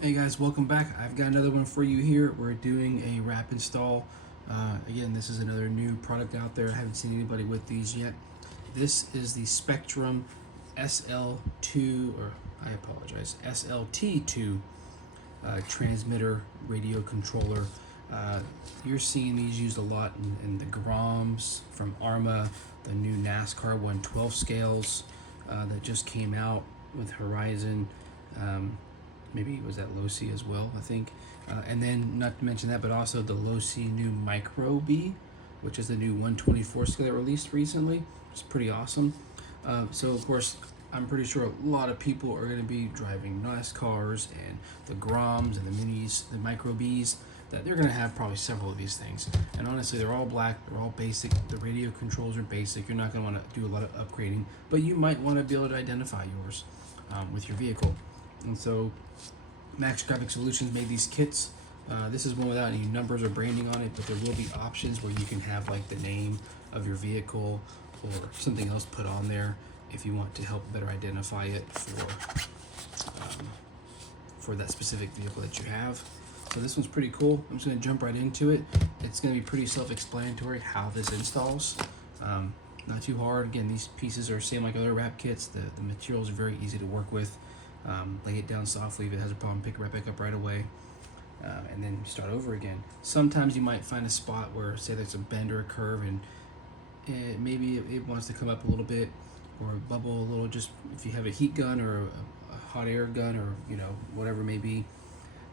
Hey guys, welcome back. I've got another one for you here. We're doing a wrap install. Again, this is another new product out there. I haven't seen anybody with these yet. This is the Spektrum SL2, or I apologize, SLT2 transmitter radio controller. You're seeing these used a lot in the Groms from Arrma, the new NASCAR 112 scales that just came out with Horizon. Maybe it was at Losi as well, I think. And then, not to mention that, but also the Losi new Micro-B, which is the new 124 scale that released recently. It's pretty awesome. So, of course, I'm pretty sure a lot of people are going to be driving NASCARs and the Groms and the Minis, the Micro-Bs, that they're going to have probably several of these things. And honestly, they're all black, they're all basic. The radio controls are basic. You're not going to want to do a lot of upgrading, but you might want to be able to identify yours with your vehicle. And so Max Graphic Solutions made these kits. This is one without any numbers or branding on it, but there will be options where you can have like the name of your vehicle or something else put on there if you want to help better identify it for that specific vehicle that you have. So this one's pretty cool. I'm just going to jump right into it. It's going to be pretty self-explanatory how this installs. Not too hard. Again, these pieces are same like other wrap kits. The materials are very easy to work with. Lay it down softly. If it has a problem, pick it right back up right away, and then start over again. Sometimes you might find a spot where, say, there's a bend or a curve, and maybe it wants to come up a little bit or bubble a little. Just if you have a heat gun or a hot air gun, or whatever it may be,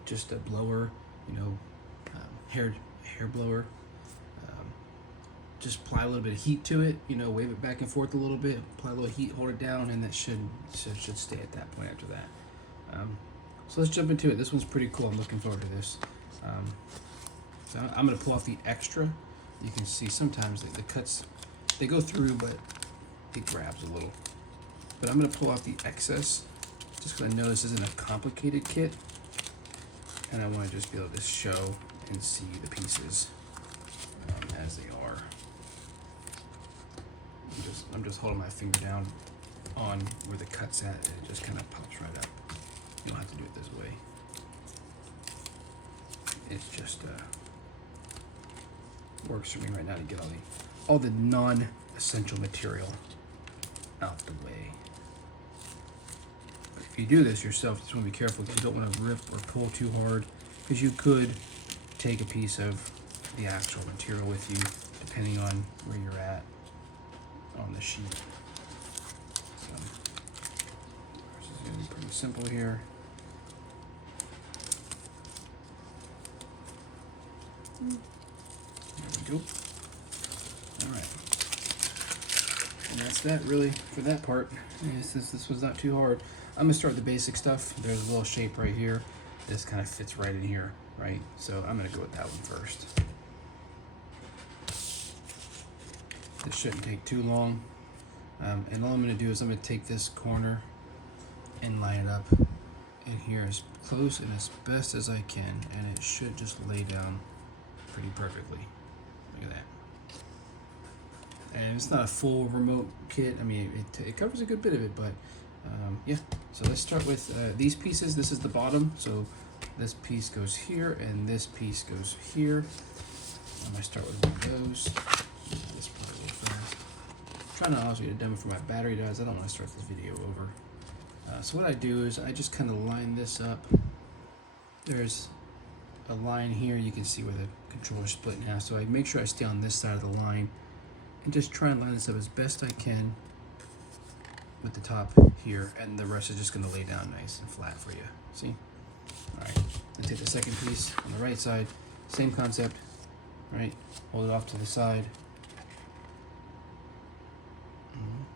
just a blower, hair blower. Just apply a little bit of heat to it, wave it back and forth a little bit, apply a little heat, hold it down, and that should stay at that point after that. So let's jump into it. This one's pretty cool. I'm looking forward to this. So I'm going to pull off the extra. You can see sometimes the cuts, they go through, but it grabs a little. But I'm going to pull off the excess, just because I know this isn't a complicated kit, and I want to just be able to show and see the pieces as they are. I'm just holding my finger down on where the cut's at, and it just kind of pops right up. You don't have to do it this way. It's just works for me right now to get all the non-essential material out the way. But if you do this yourself, you just want to be careful because you don't want to rip or pull too hard, because you could take a piece of the actual material with you, depending on where you're at on the sheet. So this is going to be pretty simple here. There we go. All right, and that's that really for that part. This was not too hard. I'm gonna start with the basic stuff. There's a little shape right here. This kind of fits right in here, right? So I'm gonna go with that one first. This shouldn't take too long. And all I'm going to do is I'm going to take this corner and line it up in here as close and as best as I can, and it should just lay down pretty perfectly. Look at that. And it's not a full remote kit. I mean, it covers a good bit of it, but yeah. So let's start with these pieces. This is the bottom, so this piece goes here and this piece goes here. I'm going to start with one of those. This part a little fast. I'm trying to also get it done before my battery dies. I don't want to start this video over. So what I do is I just kind of line this up. There's a line here. You can see where the controller's split in half. So I make sure I stay on this side of the line and just try and line this up as best I can with the top here, and the rest is just going to lay down nice and flat for you. See? All right. Then take the second piece on the right side. Same concept. Right, hold it off to the side.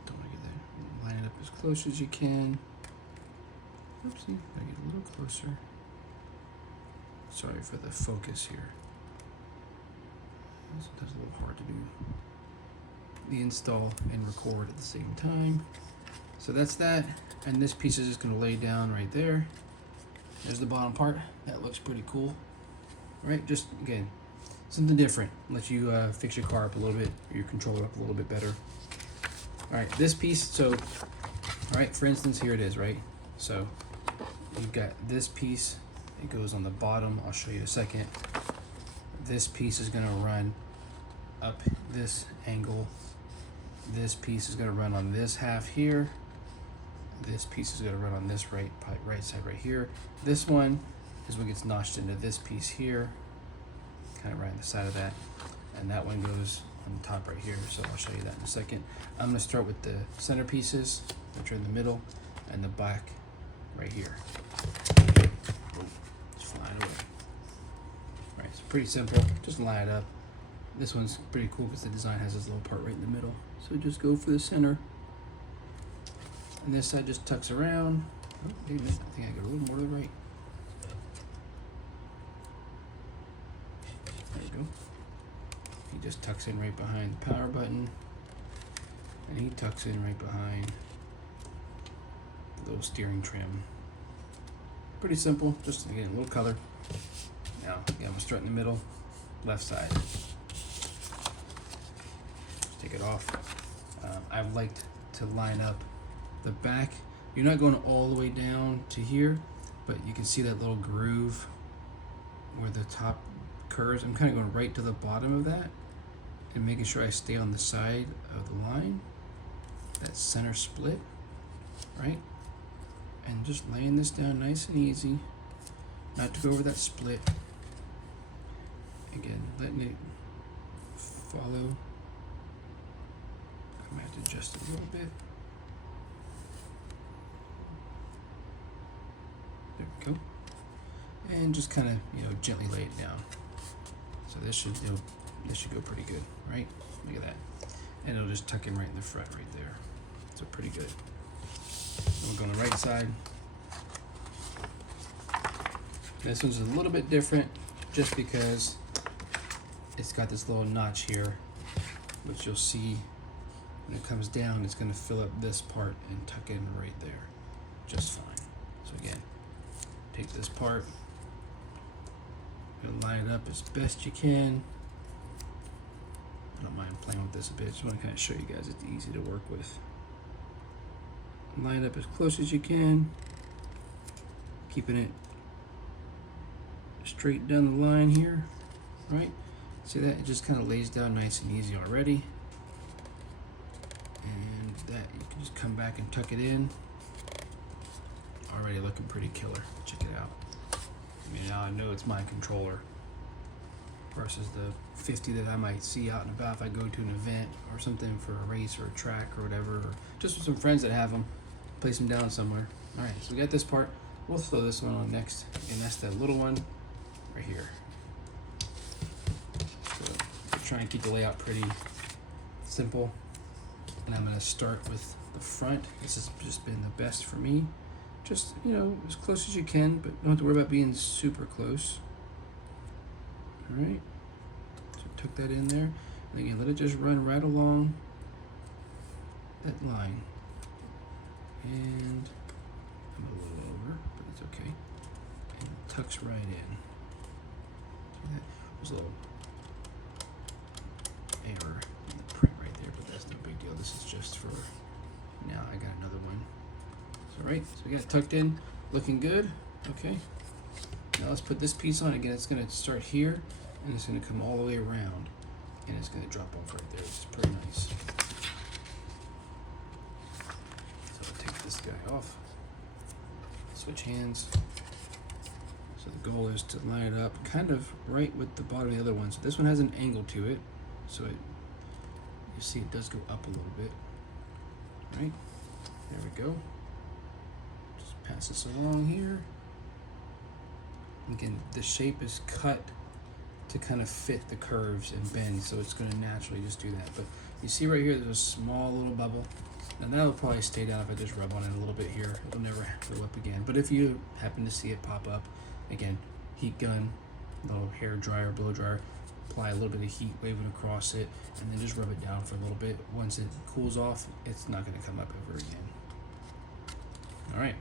Don't want to get that. Line it up as close as you can. Oopsie, gotta get a little closer. Sorry for the focus here. Sometimes a little hard to do the install and record at the same time. So that's that, and this piece is just going to lay down right there. There's the bottom part. That looks pretty cool. Right, just again, something different. Let you fix your car up a little bit, your controller up a little bit better. All right, this piece, so, all right, for instance, here it is, right? So you've got this piece it goes on the bottom. I'll show you in a second. This piece is gonna run up this angle. This piece is gonna run on this half here. This piece is gonna run on this right side right here. This one is what gets notched into this piece here, kind of right on the side of that. And that one goes on the top right here, so I'll show you that in a second. I'm gonna start with the center pieces, which are in the middle, and the back right here. Oh, it's flying away. All right, it's pretty simple, just line it up. This one's pretty cool because the design has this little part right in the middle. So just go for the center. And this side just tucks around. Oh, I think I got a little more to the right. There you go. He just tucks in right behind the power button. And he tucks in right behind the little steering trim. Pretty simple, just again, a little color. Now, again, I'm gonna start in the middle, left side. Just take it off. I've liked to line up the back. You're not going all the way down to here, but you can see that little groove where the top curves. I'm kind of going right to the bottom of that and making sure I stay on the side of the line, that center split, right? And just laying this down nice and easy, not to go over that split. Again, letting it follow. I might have to adjust it a little bit. There we go. And just kind of, gently lay it down. So this should go pretty good, right? Look at that. And it'll just tuck in right in the front right there. So pretty good. We'll go on the right side. This one's a little bit different just because it's got this little notch here, which you'll see when it comes down, it's going to fill up this part and tuck in right there just fine. So again, take this part, you'll line it up as best you can. I don't mind playing with this a bit, just want to kind of show you guys it's easy to work with. Line it up as close as you can, keeping it straight down the line here, right? See that? It just kind of lays down nice and easy already. And that, you can just come back and tuck it in. Already looking pretty killer. Check it out. I mean, now I know it's my controller versus the 50 that I might see out and about if I go to an event or something for a race or a track or whatever, or just with some friends that have them, place them down somewhere. All right, so we got this part. We'll throw this one on next, and that's that little one right here. So we'll try and keep the layout pretty simple. And I'm gonna start with the front. This has just been the best for me. Just, as close as you can, but don't have to worry about being super close. All right, so tuck that in there. And again, let it just run right along that line. And I'm a little over, but it's okay. And it tucks right in. See that? There's a little error in the print right there, but that's no big deal. This is just for now. I got another one. So right, so we got it tucked in, looking good. Okay. Now let's put this piece on. Again, it's going to start here, and it's going to come all the way around, and it's going to drop off right there. It's pretty nice. So I'll take this guy off. Switch hands. So the goal is to line it up kind of right with the bottom of the other one. So this one has an angle to it, so you see it does go up a little bit. Right, there we go. Just pass this along here. Again, the shape is cut to kind of fit the curves and bends, so it's going to naturally just do that. But you see right here, there's a small little bubble. And that'll probably stay down if I just rub on it a little bit here. It'll never go up again. But if you happen to see it pop up, again, heat gun, little hair dryer, blow dryer, apply a little bit of heat, wave it across it, and then just rub it down for a little bit. Once it cools off, it's not going to come up ever again. All right,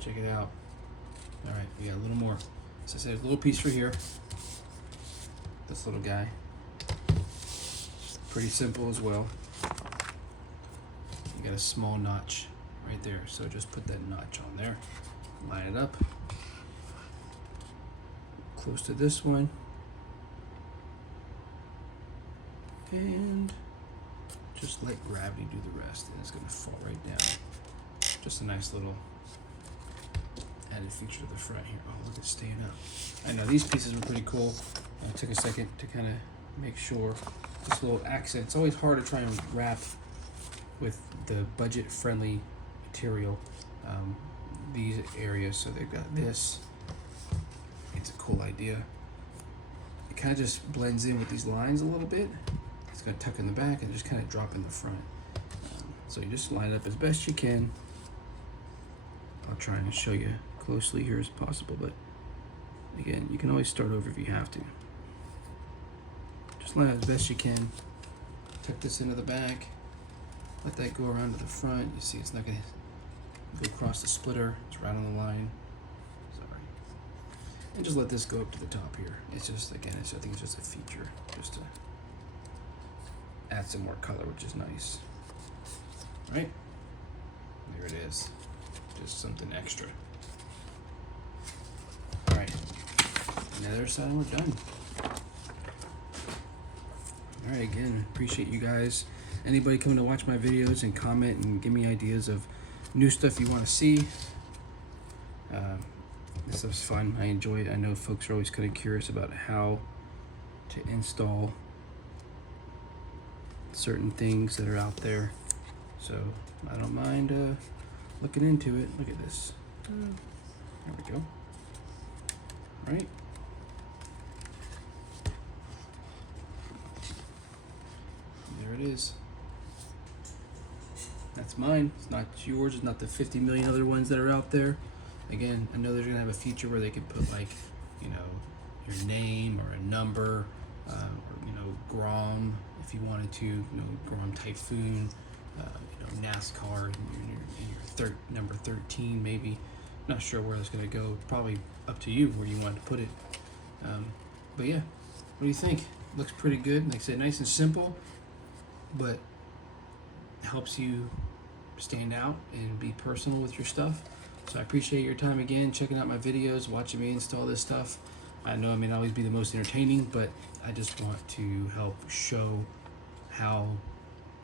check it out. All right, we got a little more. So I said, a little piece for here. This little guy. Pretty simple as well. You got a small notch right there, so just put that notch on there. Line it up. close to this one. And just let gravity do the rest, and it's going to fall right down. Just a nice little added feature to the front here. Oh, look, it's staying up. I know these pieces were pretty cool. I took a second to kind of make sure this little accent. It's always hard to try and wrap with the budget-friendly material these areas. So they've got this. It's a cool idea. It kind of just blends in with these lines a little bit. It's going to tuck in the back and just kind of drop in the front. So you just line it up as best you can. I'll try and show you closely here as possible, but again, you can always start over if you have to. Just line it as best you can. Tuck this into the back. Let that go around to the front. You see it's not going to go across the splitter. It's right on the line. Sorry. And just let this go up to the top here. It's just, again, I think it's just a feature, just to add some more color, which is nice. Right? There it is. Just something extra. All right. And the other side, we're done. All right, again, appreciate you guys. Anybody coming to watch my videos and comment and give me ideas of new stuff you want to see. This stuff's fun. I enjoy it. I know folks are always kind of curious about how to install certain things that are out there. So I don't mind looking into it. Look at this. There we go. Right. There it is. That's mine. It's not yours. It's not the 50 million other ones that are out there. Again, I know they're gonna have a feature where they can put, like, you know, your name or a number, or, you know, Grom if you wanted to, you know, Grom Typhoon, you know, NASCAR, in your number 13 maybe. Not sure where it's gonna go. Probably up to you where you want to put it. But yeah, what do you think? Looks pretty good. Like I said, nice and simple, but helps you stand out and be personal with your stuff. So I appreciate your time again, checking out my videos, watching me install this stuff. I know I may not always be the most entertaining, but I just want to help show how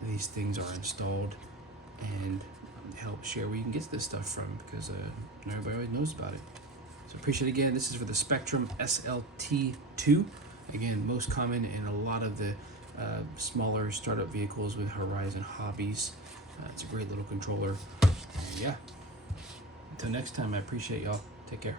these things are installed and help share where you can get this stuff from, because not everybody always knows about it. So appreciate it again. This is for the Spektrum SLT2. Again, most common in a lot of the smaller startup vehicles with Horizon Hobbies. It's a great little controller. And yeah, until next time, I appreciate y'all. Take care.